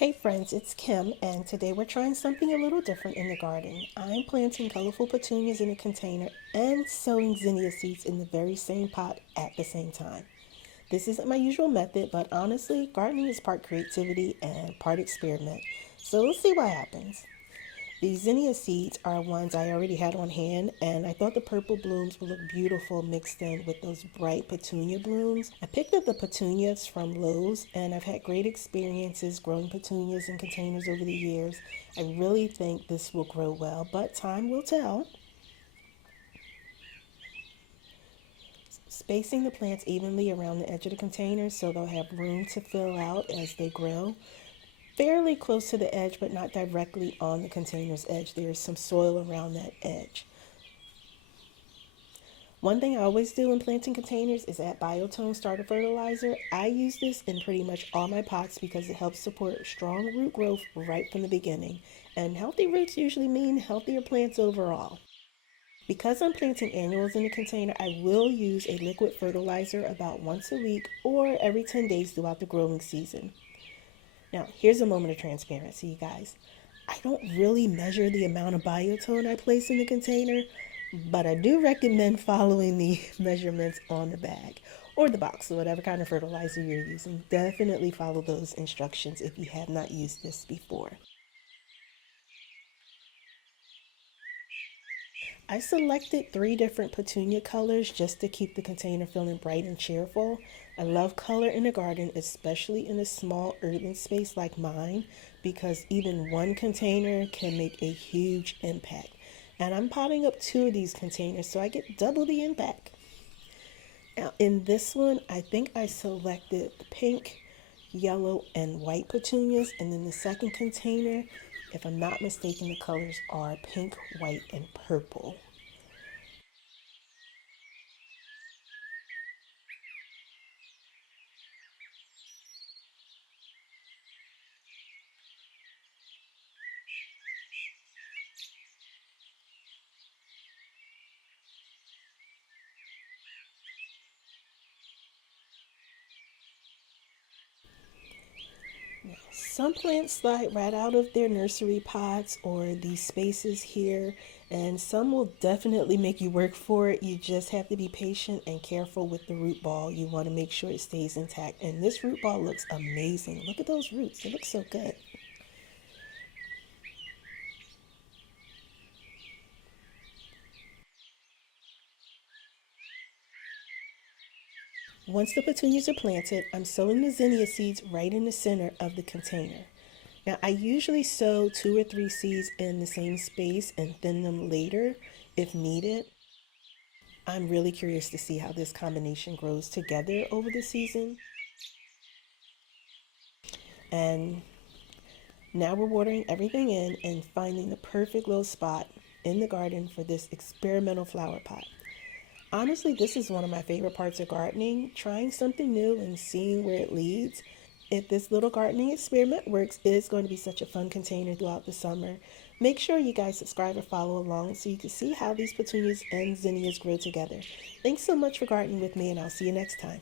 Hey friends, it's Kim, and today we're trying something a little different in the garden. I'm planting colorful petunias in a container and sowing zinnia seeds in the very same pot at the same time. This isn't my usual method, but honestly, gardening is part creativity and part experiment. So we'll see what happens. These zinnia seeds are ones I already had on hand, and I thought the purple blooms would look beautiful mixed in with those bright petunia blooms. I picked up the petunias from Lowe's, and I've had great experiences growing petunias in containers over the years. I really think this will grow well, but time will tell. Spacing the plants evenly around the edge of the container so they'll have room to fill out as they grow. Fairly close to the edge, but not directly on the container's edge. There's some soil around that edge. One thing I always do when planting containers is add Biotone starter fertilizer. I use this in pretty much all my pots because it helps support strong root growth right from the beginning. And healthy roots usually mean healthier plants overall. Because I'm planting annuals in the container, I will use a liquid fertilizer about once a week or every 10 days throughout the growing season. Now, here's a moment of transparency, you guys. I don't really measure the amount of biotone I place in the container, but I do recommend following the measurements on the bag or the box or whatever kind of fertilizer you're using. Definitely follow those instructions if you have not used this before. I selected three different petunia colors just to keep the container feeling bright and cheerful. I love color in the garden, especially in a small urban space like mine, because even one container can make a huge impact. And I'm potting up two of these containers, so I get double the impact. Now, in this one, I think I selected the pink, yellow, and white petunias. And then the second container, if I'm not mistaken, the colors are pink, white, and purple. Some plants slide right out of their nursery pots or these spaces here, and some will definitely make you work for it. You just have to be patient and careful with the root ball. You want to make sure it stays intact. And this root ball looks amazing. Look at those roots, they look so good. Once the petunias are planted, I'm sowing the zinnia seeds right in the center of the container. Now, I usually sow two or three seeds in the same space and thin them later if needed. I'm really curious to see how this combination grows together over the season. And now we're watering everything in and finding the perfect little spot in the garden for this experimental flower pot. Honestly, this is one of my favorite parts of gardening, trying something new and seeing where it leads. If this little gardening experiment works, it's going to be such a fun container throughout the summer. Make sure you guys subscribe or follow along so you can see how these petunias and zinnias grow together. Thanks so much for gardening with me, and I'll see you next time.